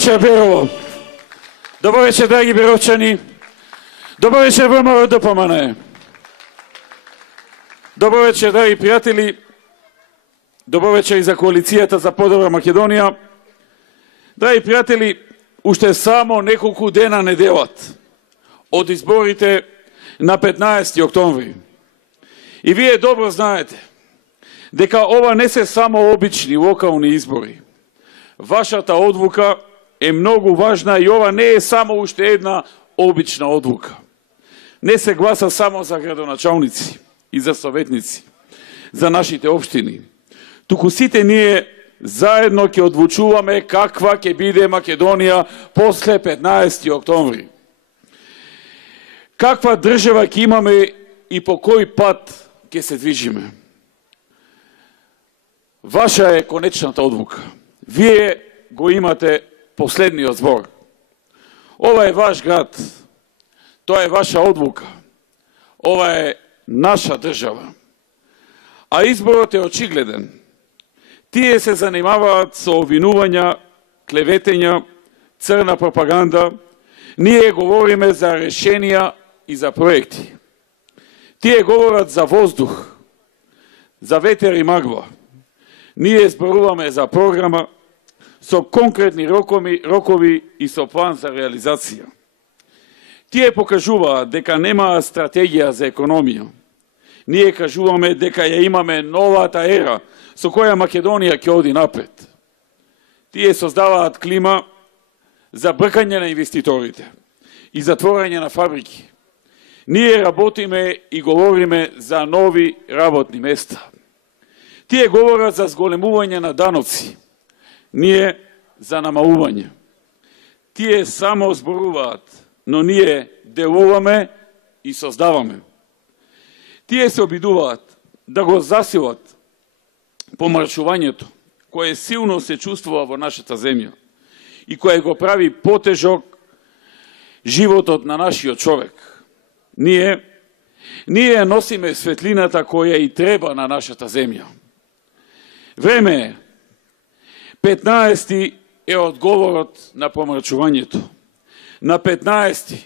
вечер, Берово. Добър вечер, драги беровчани. Добър вечер, ВМРО ДПМНЕ. Добър вечер, драги приятели. Добър вечер и за коалицијата за подобра Македонија. Драги приятели, уште само неколку дена не делат од изборите на 15 октомври. И вие добро знаете дека ова не се само обични локални избори. Вашата одлука е многу важна и ова не е само уште една обична одлука. Не се гласа само за градоначалници и за советници, за нашите општини. Туку сите ние заедно ќе одлучуваме каква ќе биде Македонија после 15 октомври. Каква држава ќе имаме и по кој пат ќе се движиме. Ваша е конечната одлука. Вие го имате последниот збор. Ова е ваш град. Тоа е ваша одлука. Ова е наша држава. А изборот е очигледен. Тие се занимаваат со обвинувања, клеветења, црна пропаганда. Ние говориме за решенија и за проекти. Тие говорат за воздух, за ветер и магла. Ние зборуваме за програма со конкретни рокови и со план за реализација. Тие покажуваат дека немаат стратегија за економија. Ние кажуваме дека ја имаме новата ера со која Македонија ќе оди напред. Тие создаваат клима за бркање на инвеститорите и затворање на фабрики. Ние работиме и говориме за нови работни места. Тие говорат за зголемување на даноци. Ние за намалување. Тие само зборуваат, но ние делуваме и создаваме. Тие се обидуваат да го засилат помрачувањето, кое силно се чувствува во нашата земја и кое го прави потежок животот на нашиот човек. Ние носиме светлината која и треба на нашата земја. Време е. 15 е одговорот на помрачувањето. На 15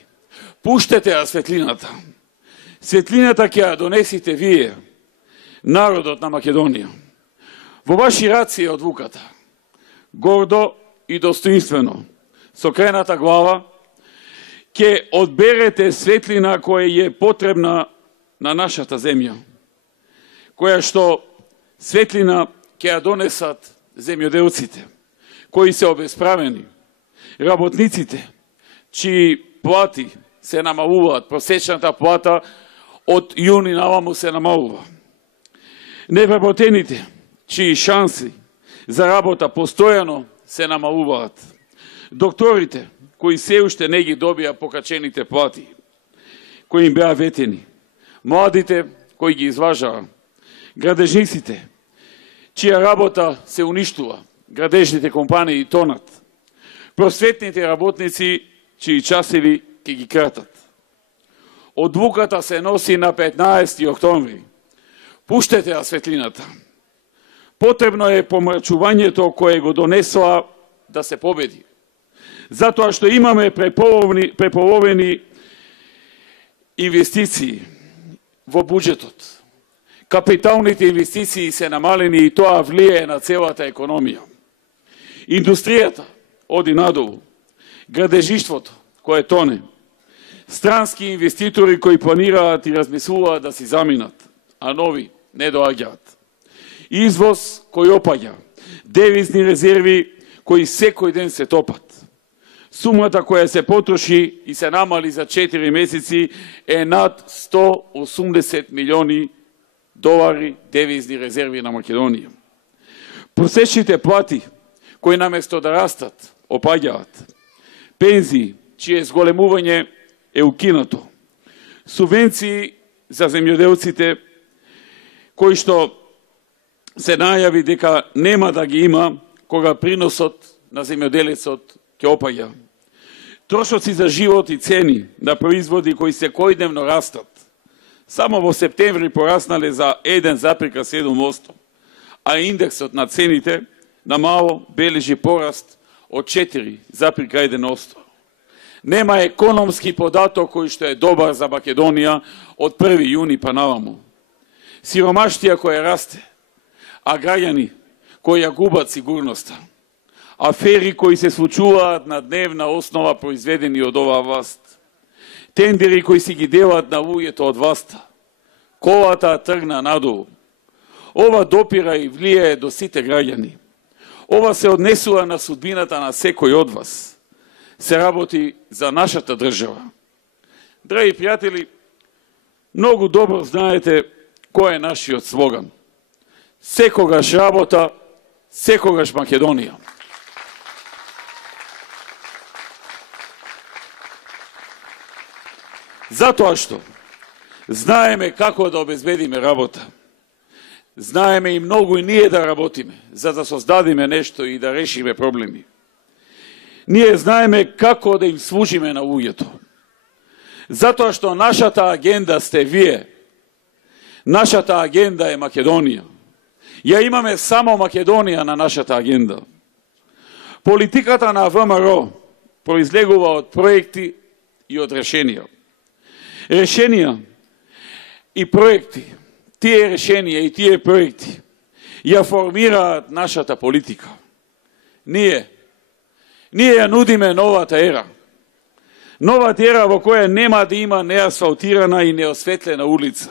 пуштете ја светлината. Светлината ќе ја донесите вие, народот на Македонија. Во ваши раци е одлуката. Гордо и достоинствено, со крената глава, ќе одберете светлина која е потребна на нашата земја. Која што светлина ќе ја донесат земјоделците, кои се обесправени, работниците, чии плати се намалуваат, просечната плата од јуни наваму се намалува. Невработените, чии шанси за работа постојано се намалуваат. Докторите, кои се уште не ги добија покачените плати, кои им беа ветени. Младите, кои ги изважаа. Градежниците, чија работа се уништува, градежните компании тонат. Просветните работници, чии часеви ќе ги кратат. Одлуката се носи на 15 октомври. Пуштете ја светлината. Потребно е помрачувањето кое го донесла да се победи. Затоа што имаме преполовени инвестиции во буџетот. Капиталните инвестиции се намалени и тоа влијае на целата економија. Индустријата оди надолу. Градежиштвото кое тоне. Странски инвеститори кои планираат и размислуваат да си заминат, а нови не доаѓаат. Извоз кој опаѓа. Девизни резерви кои секој ден се топат. Сумата која се потроши и се намали за 4 месеци е над 180 милиони долари девизни резерви на Македонија. Просечните плати кои наместо да растат, опаѓаат. Пензии, чие зголемување е укинато. Субвенции за земјоделците кои што се најави дека нема да ги има кога приносот на земјоделецот ќе опаѓа. Трошоци за живот и цени на производи кои секојдневно растат. Само во септември пораснале за 1,7%, а индексот на цените на мало бележи пораст од 4,1%. Нема економски податок кој што е добар за Македонија од 1. јуни па наваму. Сиромаштија која расте, а граѓани кои ја губат сигурноста. Афери кои се случуваат на дневна основа произведени од оваа власт. Тендери кои си ги делат на луѓето од власта. Колата тргна надолу. Ова допира и влијае до сите граѓани. Ова се однесува на судбината на секој од вас. Се работи за нашата држава. Драги пријатели, многу добро знаете кој е нашиот слоган. Секогаш работа, секогаш Македонија. Затоа што знаеме како да обезбедиме работа. Знаеме и многу и ние да работиме, за да создадиме нешто и да решиме проблеми. Ние знаеме како да им служиме на луѓето. Затоа што нашата агенда сте вие. Нашата агенда е Македонија. Ја имаме само Македонија на нашата агенда. Политиката на ВМРО произлегува од проекти и од решенија. Решенија и проекти, тие решенија и тие проекти ја формираат нашата политика. Ние ја нудиме новата ера. Новата ера во која нема да има неасфалтирана и неосветлена улица.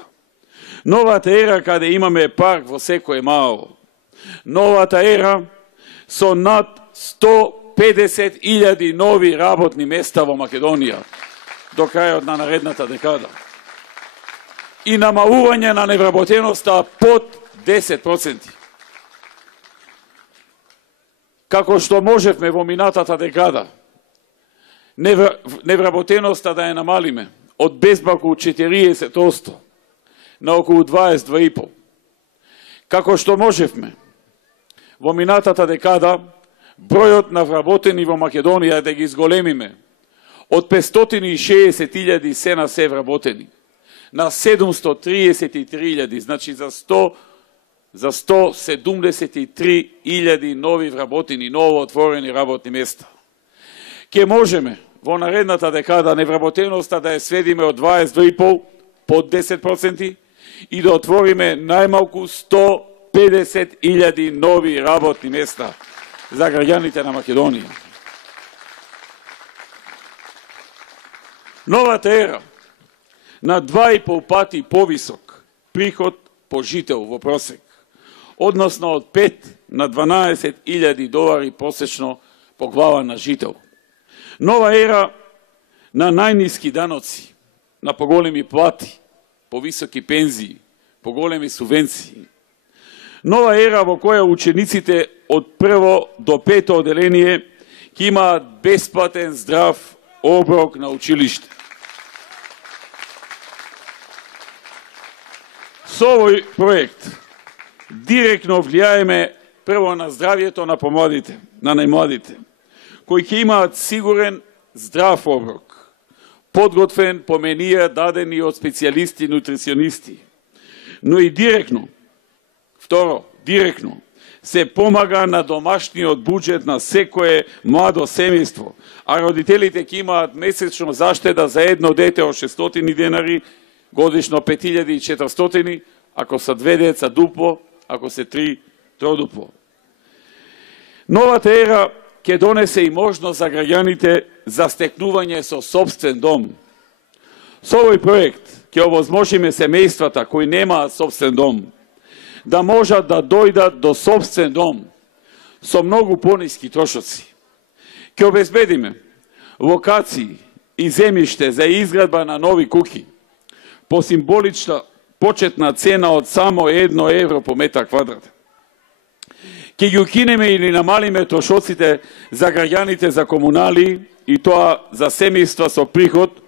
Новата ера каде имаме парк во секое мало. Новата ера со над 150.000 нови работни места во Македонија до крајот на наредната декада. И намалување на невработеноста под 10%. Како што можевме во минатата декада невработеноста да ја намалиме од безбаку 40% на околу 22,5%. Како што можевме во минатата декада бројот на вработени во Македонија да ги изголемиме од 560.000 се на се вработени на 733.000, значи за 173.000 нови вработени, ново отворени работни места. Ке можеме во наредната декада невработеноста да ја сведиме од 22,5 под 10% и да отвориме најмалку 150.000 нови работни места за граѓаните на Македонија. Новата ера на 2,5 пати повисок приход по жител во просек, односно од 5 на 12.000 долари посечно по глава на жител. Нова ера на најниски даноци, на поголеми плати, повисоки пензии, поголеми субвенции. Нова ера во која учениците од прво до пето оделение ќе имаат бесплатен здрав оброк на училиште. Со овој проект директно влијаеме прво на здравјето на помладите, на најмладите, кои ќе имаат сигурен здрав оброк, подготвен по менија дадени од специјалисти нутриционисти, но и директно, второ, директно се помага на домашниот буџет на секое младо семејство, а родителите ќе имаат месечно заштеда за едно дете од 600 денари, годишно 5.400, ако се 2 деца дупло, ако се 3 тродупло. Новата ера ќе донесе и можност за граѓаните за стекнување со собствен дом. Со овој проект ќе овозможиме семејствата кои немаат собствен дом да можат да дојдат до собствен дом со многу пониски трошоци. Ќе обезбедиме локации и земјиште за изградба на нови куќи по символична почетна цена од само 1 евро по метар квадратен. Ќе ги укинеме или намалиме трошоците за граѓаните за комунали и тоа за семејства со приход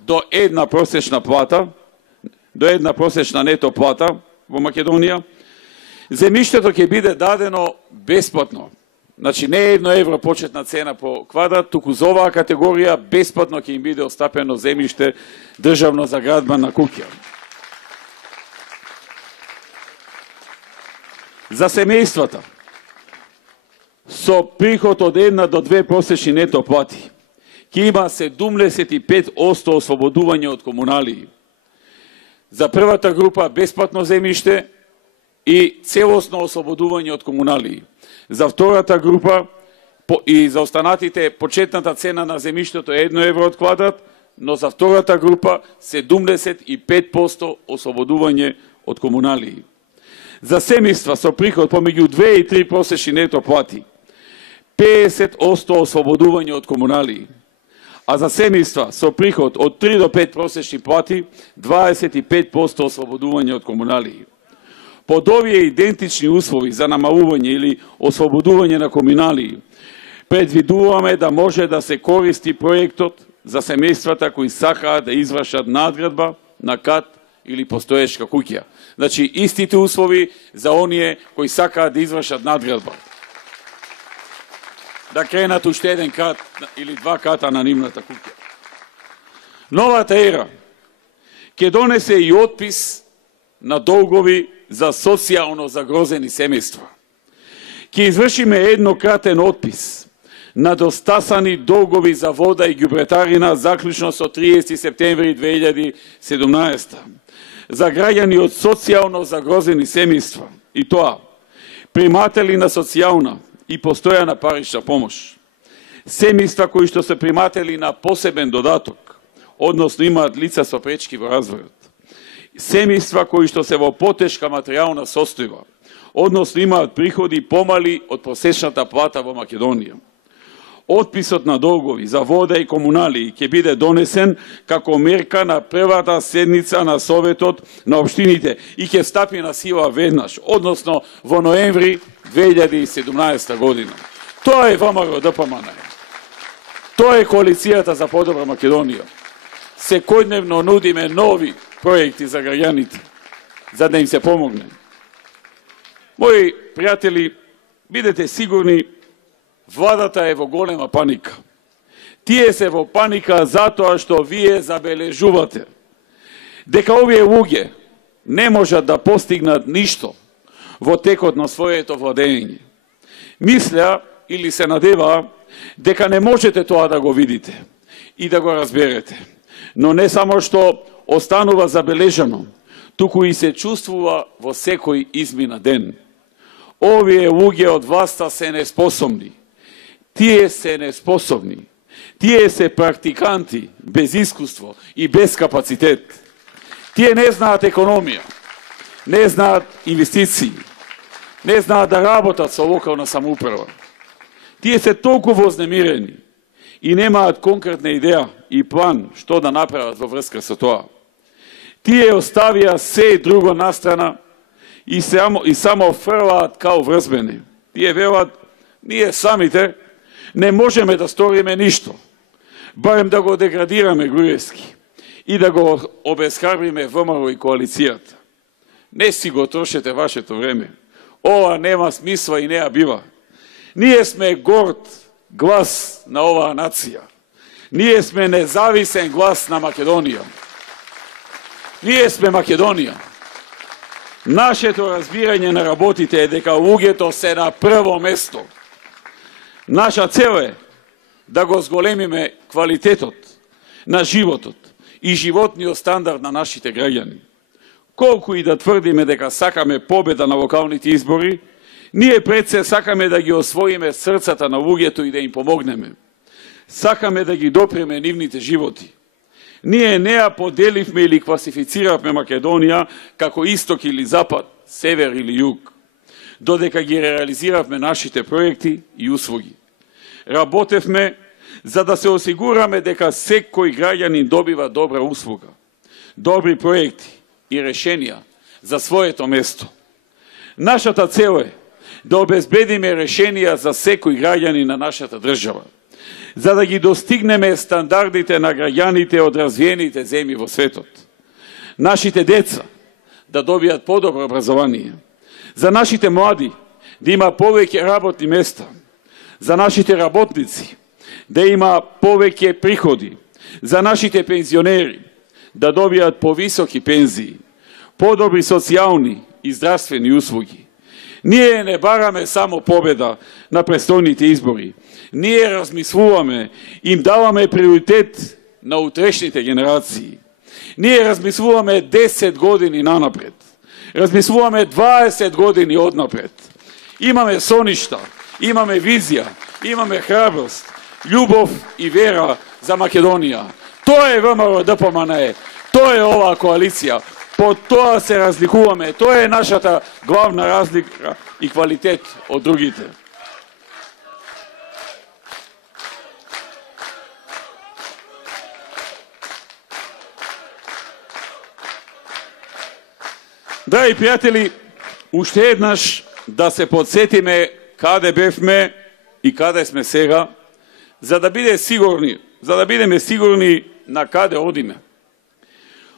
до една просечна плата, до една просечна нето плата во Македонија. Земјиштето ќе биде дадено бесплатно. Значи не 1 евро почетна цена по квадрат, туку за оваа категорија бесплатно ќе им биде остапено земјиште државно за градба на куќа. За семејствата со приход од 1 до 2 просечни нето плати, ќе има 75% ослободување од комуналии. За првата група бесплатно земјиште и целосно ослободување од комуналии. За втората група и за останатите почетната цена на земјиштето е 1 евро од квадрат, но за втората група 75% ослободување од комуналии. За семејства со приход помеѓу 2 и 3 просечни нето плати 50% ослободување од комуналии, а за семејства со приход од 3 до 5 просечни плати 25% ослободување од комуналии. Под овие идентични услови за намалување или ослободување на комуналии предвидуваме да може да се користи проектот за семејствата кои сакаат да извршат надградба на кат или постоешка куќа. Значи, истите услови за оние кои сакаат да извршат надградба. Да кренат уште 1 кат или 2 ката на нивната куќа. Новата ера ќе донесе и отпис на долгови за социјално загрозени семејства. Ќе извршиме еднократен отпис на достасани долгови за вода и ѓубретарина заклучно со 30 септември 2017 за граѓани од социјално загрозени семејства, и тоа приматели на социјална и постојана парична помош, семејства кои што се приматели на посебен додаток, односно имаат лица со пречки во развојот, семејства кои што се во потешка материјална состојба, односно имаат приходи помали од просечната плата во Македонија. Отписот на долгови за вода и комуналии ќе биде донесен како мерка на првата седница на Советот на општините и ќе стапи на сила веднаш, односно во ноември 2017 година. Тоа е ВМРО ДПМН. Тоа е коалицијата за подобра Македонија. Секојдневно нудиме нови проекти за граѓаните, за да им се помогне. Мои пријатели, бидете сигурни, владата е во голема паника. Тие се во паника затоа што вие забележувате дека овие луѓе не можат да постигнат ништо во текот на своето владење. Мисля или се надеваа дека не можете тоа да го видите и да го разберете. Но не само што останува забележано, туку и се чувствува во секој измина ден. Овие луѓе од власта се неспособни. Тие се неспособни. Тие се практиканти без искуство и без капацитет. Тие не знаат економија, не знаат инвестиции, не знаат да работат со локална самоуправа. Тие се толку вознемирени и немаат конкретна идеја и план што да направат во врска со тоа. Тие оставија се друго настрана и само фрлаат као врзбени. Тие велат, ние самите не можеме да сториме ништо, барем да го деградираме Груевски и да го обесхрабриме ВМРО и коалицијата. Не си го трошете вашето време. Ова нема смисла и неа бива. Ние сме горд глас на оваа нација. Ние сме независен глас на Македонија. Ние сме Македонија. Нашето разбирање на работите е дека луѓето се на прво место. Наша цел е да го зголемиме квалитетот на животот и животниот стандард на нашите граѓани. Колку и да тврдиме дека сакаме победа на локалните избори, ние пред се сакаме да ги освоиме срцата на луѓето и да им помогнеме. Сакаме да ги допреме нивните животи. Ние не ја поделивме или класифициравме Македонија како исток или запад, север или југ, додека ги реализиравме нашите проекти и услуги. Работевме за да се осигураме дека секој граѓанин добива добра услуга, добри проекти и решенија за своето место. Нашата цел е да обезбедиме решенија за секој граѓанин на нашата држава, за да ги достигнеме стандардите на граѓаните од развиените земји во светот. Нашите деца да добијат подобро образование, за нашите млади да има повеќе работни места, за нашите работници да има повеќе приходи, за нашите пензионери да добијат повисоки пензии, подобри социјални и здравствени услуги. Ние не бараме само победа на престојните избори. Ние размислуваме, им даваме приоритет на утрешните генерации. Ние размислуваме 10 години нанапред. Размислуваме 20 години однапред. Имаме соништа, имаме визија, имаме храброст, љубов и вера за Македонија. Тоа е ВМРО ДПМНЕ, тоа е оваа коалиција. По тоа се разликуваме. Тоа е нашата главна разлика и квалитет од другите. Драги пријатели, уште еднаш да се подсетиме каде бевме и каде сме сега, за да бидеме сигурни на каде одиме.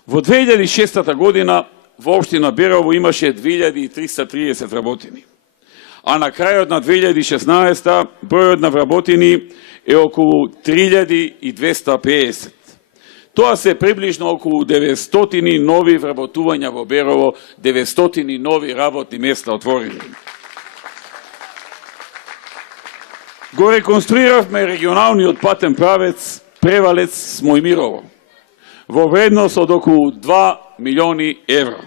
Во 2006 година во општина Берово имаше 2330 вработени, а на крајот на 2016 бројот на вработени е околу 3250. Тоа се приближно околу 900 нови вработувања во Берово, 900 нови работни места отворени. Го реконструиравме регионалниот патен правец Превалец Смојмирово во вредност од околу 2 милиони евра.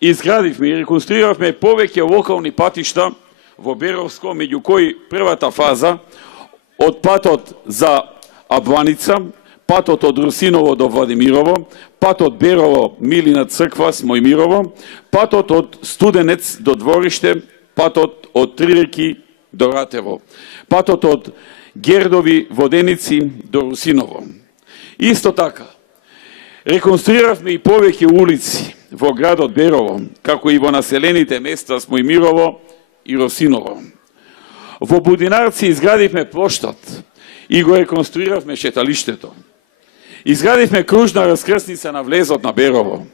Изградивме и реконструиравме повеќе локални патишта во Беровско, меѓу кои првата фаза од патот за Абланица, патот од Русиново до Владимирово, патот Берово Милина црква Смојмирово, патот од Студенец до Двориште, патот од Триреки до Ратево, патот од Гердови Воденици до Русиново. Исто така, реконструиравме и повеќе улици во градот Берово, како и во населените места Смојмирово и Росиново. Во Будинарци изградивме плоштад и го реконструиравме шеталиштето. Изградивме кружна раскрсница на влезот на Берово.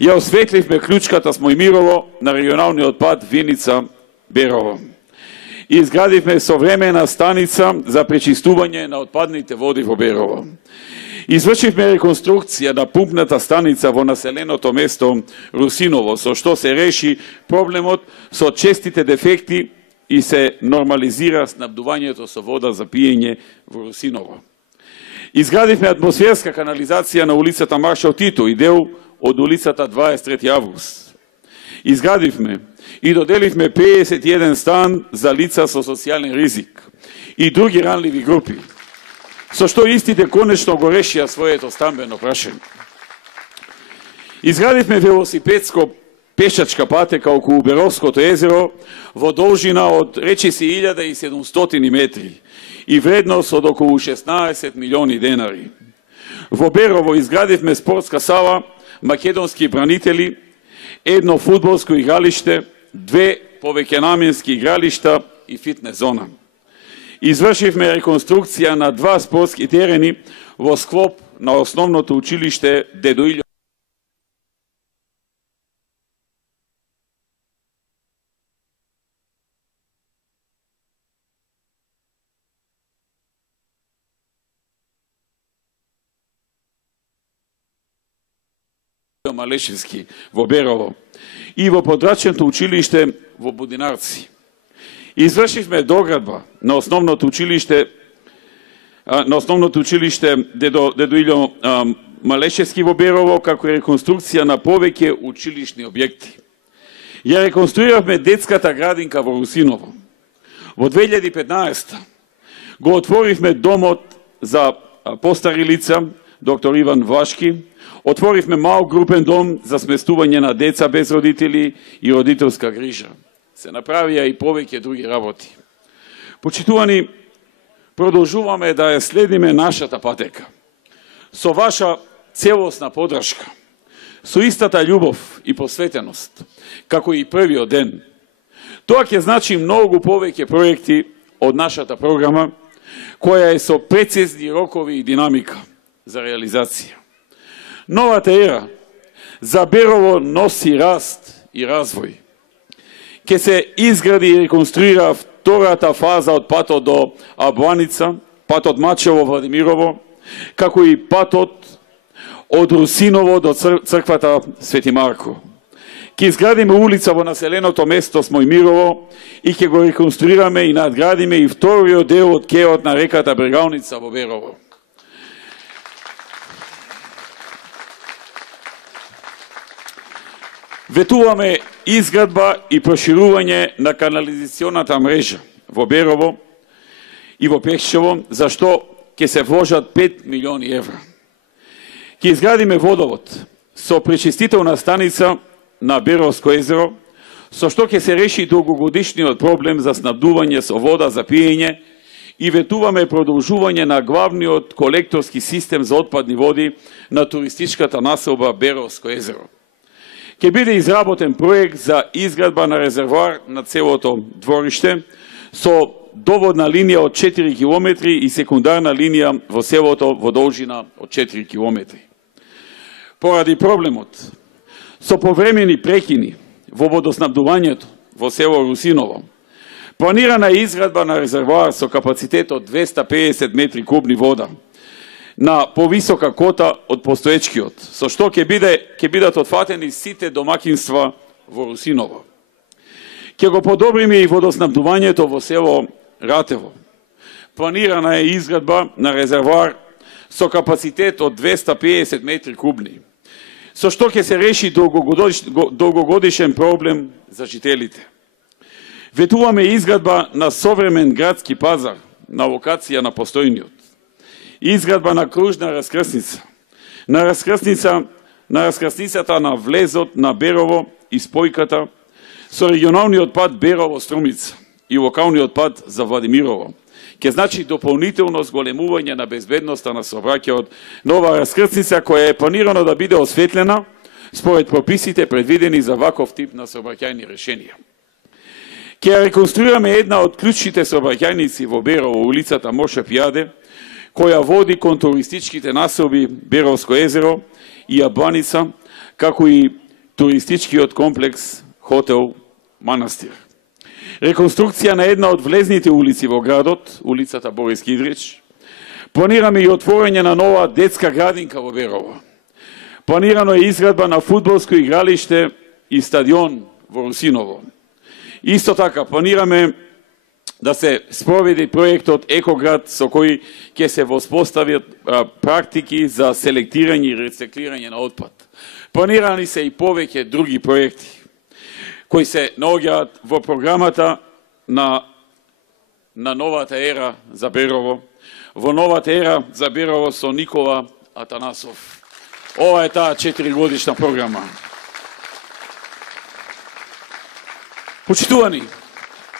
Ја осветливме клучката Смојмирово на регионалниот пат Виница-Берово. Изградивме современа станица за пречистување на отпадните води во Берово. Извршивме реконструкција на пумпната станица во населеното место Русиново, со што се реши проблемот со честите дефекти и се нормализира снабдувањето со вода за пиење во Русиново. Изградивме атмосферска канализација на улицата Маршал Тито и дел од улицата 23 август. Изградивме и доделивме 51 стан за лица со социјален ризик и други ранливи групи, со што истите конечно го решија своето стамбено прашање. Изградивме велосипедско пешачка патека околу Беровското езеро во должина од речиси 1700 метри и вредност од околу 16 милиони денари. Во Берово изградивме спортска сала, македонски бранители, едно фудбалско игралиште, 2 повеќенаменски игралишта и фитнес зона. Извршивме реконструкција на 2 спортски терени во склоп на основното училиште Дедо Илјо Малешевски во Берово и во подрачното училиште во Будинарци. Извршивме доградба на основното училиште Дедо Илјо Малешевски во Берово, како и реконструкција на повеќе училишни објекти. Ја реконструиравме детската градинка во Русиново. Во 2015 го отворивме домот за постари лица, доктор Иван Влашки, отворивме мал групен дом за сместување на деца без родители и родителска грижа. Се направија и повеќе други работи. Почитувани, продолжуваме да ја следиме нашата патека. Со ваша целосна подршка, со истата љубов и посветеност, како и првиот ден. Тоа ќе значи многу повеќе проекти од нашата програма, која е со прецизни рокови и динамика за реализација. Новата ера за Берово носи раст и развој. Ке се изгради и реконструира втората фаза од патот до Абланица, патот Мачево-Владимирово, како и патот од Русиново до црквата Свети Марко. Ке изградиме улица во населеното место Смојмирово и ќе го реконструираме и надградиме и вториот дел од кеот на реката Брегалница во Берово. Ветуваме изградба и проширување на канализационата мрежа во Берово и во Пешчево, за што ќе се вложат 5 милиони евра. Ќе изградиме водовод со пречистителна станица на Беровско езеро, со што ќе се реши долгогодишниот проблем за снабдување со вода за пиење и ветуваме продолжување на главниот колекторски систем за отпадни води на туристичката населба Беровско езеро. Ќе биде изработен проект за изградба на резервоар на целото двориште со доводна линија од 4 км и секундарна линија во селото во должина од 4 км. Поради проблемот со повремени прекини во водоснабдувањето во село Русиново, планирана е изградба на резервоар со капацитет од 250 метри кубни вода на повисока кота од постоечкиот, со што ќе бидат отфатени сите домакинства во Русиново. Ќе го подобриме и водоснабдувањето во село Ратево. Планирана е изградба на резервоар со капацитет од 250 метри кубни, со што ќе се реши долгогодишен проблем за жителите. Ветуваме изградба на современ градски пазар на локација на постојниот. Изградба на кружна раскрсница. На раскрсницата на влезот на Берово и спојката со регионалниот пат Берово-Струмица и локалниот пат за Владимирово. Ке значи дополнително зголемување на безбедноста на сообраќајот, нова раскрсница која е планирано да биде осветлена според прописите предвидени за ваков тип на сообраќајни решенија. Ке реконструираме една од клучните сообраќајници во Берово, улицата Моше Пијаде, која води кон туристичките населби Беровско езеро и Јабланица, како и туристичкиот комплекс Хотел Манастир. Реконструкција на една од влезните улици во градот, улицата Борис Кидрич. Планираме и отворање на нова детска градинка во Берово. Планирано е изградба на фудбалско игралиште и стадион во Русиново. Исто така, планираме да се спроведи проектот Екоград, со кој ќе се воспостават практики за селектирање и рециклирање на отпад. Планирани се и повеќе други проекти кои се наоѓаат во програмата на новата ера за Берово, во новата ера за Берово со Никола Атанасов. Ова е таа 4-годишна програма. Почитувани,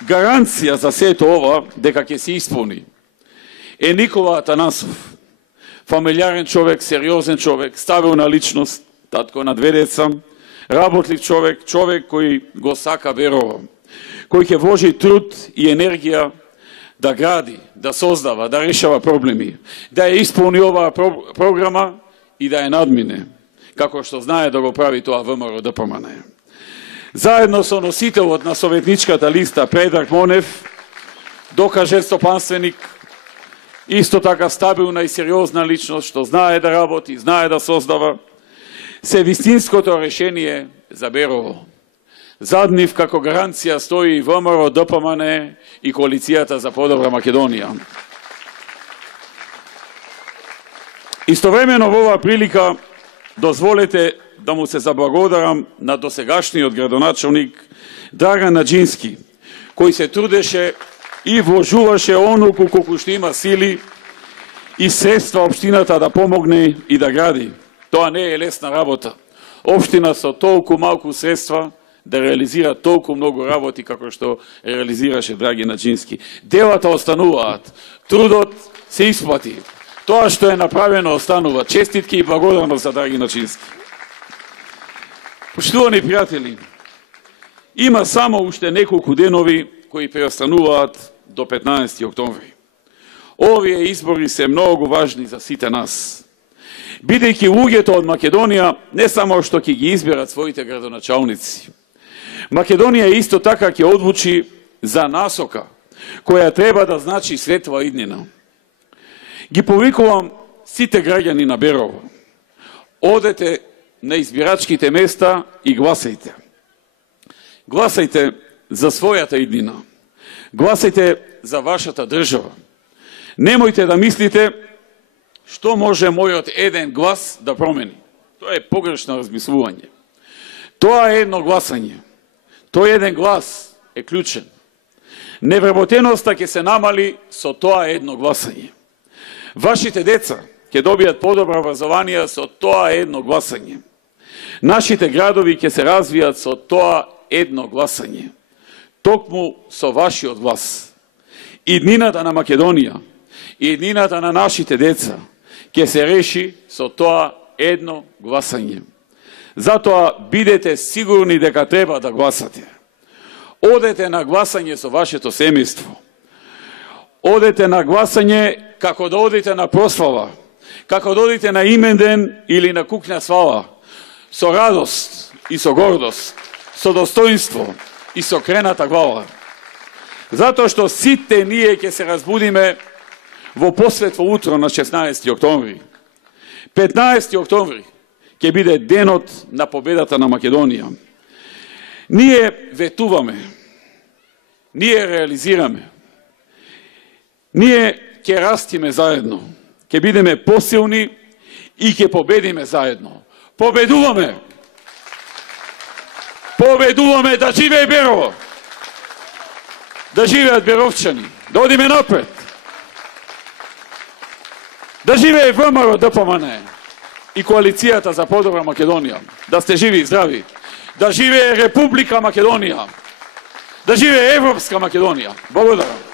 гаранција за сето ова дека ќе се исполни е Никола Атанасов, фамилиарен човек, сериозен човек, стабилна личност, татко на 2 деца, работлив човек, човек кој го сака Берово, кој ќе вложи труд и енергија да гради, да создава, да решава проблеми, да ја исполни оваа програма и да ја надмине, како што знае да го прави тоа ВМРО ДПМН. Заедно со носителот на советничката листа Предраг Монев, докажен стопанственик, исто така стабилна и сериозна личност, што знае да работи, знае да создава, се вистинското решение за Берово. Зад нив како гаранција стои ВМРО ДПМН и коалицијата за подобра Македонија. Истовремено во оваа прилика дозволете да му се заблагодарам на досегашниот градоначалник Драган Наџински, кој се трудеше и вложуваше онолку колку што има сили и средства општината да помогне и да гради. Тоа не е лесна работа. Општина со толку малку средства да реализира толку многу работи како што реализираше Драги Наџински. Делата остануваат, трудот се исплати. Тоа што е направено останува. Честитки и благодарност за Драги Наџински. Поштувани пријатели, има само уште неколку денови кои преостануваат до 15 октомври. Овие избори се многу важни за сите нас. Бидејќи луѓето од Македонија не само што ќе ги изберат своите градоначалници, Македонија исто така ќе одлучи за насока која треба да значи светла иднина. Ги повикувам сите граѓани на Берово. Одете на избирачките места и гласајте. Гласајте за својата иднина. Гласајте за вашата држава. Немојте да мислите што може мојот еден глас да промени. Тоа е погрешно размислување. Тоа е едно гласање. Тој еден глас е клучен. Невработеноста ќе се намали со тоа едно гласање. Вашите деца ќе добијат подобро образование со тоа едно гласање. Нашите градови ќе се развијат со тоа едно гласање. Токму со вашиот глас. Иднината на Македонија, иднината на нашите деца ќе се реши со тоа едно гласање. Затоа бидете сигурни дека треба да гласате. Одете на гласање со вашето семејство. Одете на гласање како да одите на прослава, како да одите на именден или на кукна слава, со радост и со гордост, со достоинство и со крената глава. Затоа што сите ние ќе се разбудиме во посветло утро на 16 октомври. 15 октомври ќе биде денот на победата на Македонија. Ние ветуваме, ние реализираме, ние ќе растиме заедно, ќе бидеме посилни и ќе победиме заедно. Победуваме! Победуваме! Да живее Берово! Да живеат беровчани! Да одиме напред! Да живее ВМРО ДПМН и коалицијата за подобра Македонија! Да сте живи и здрави! Да живее Република Македонија! Да живее Европска Македонија! Благодарам!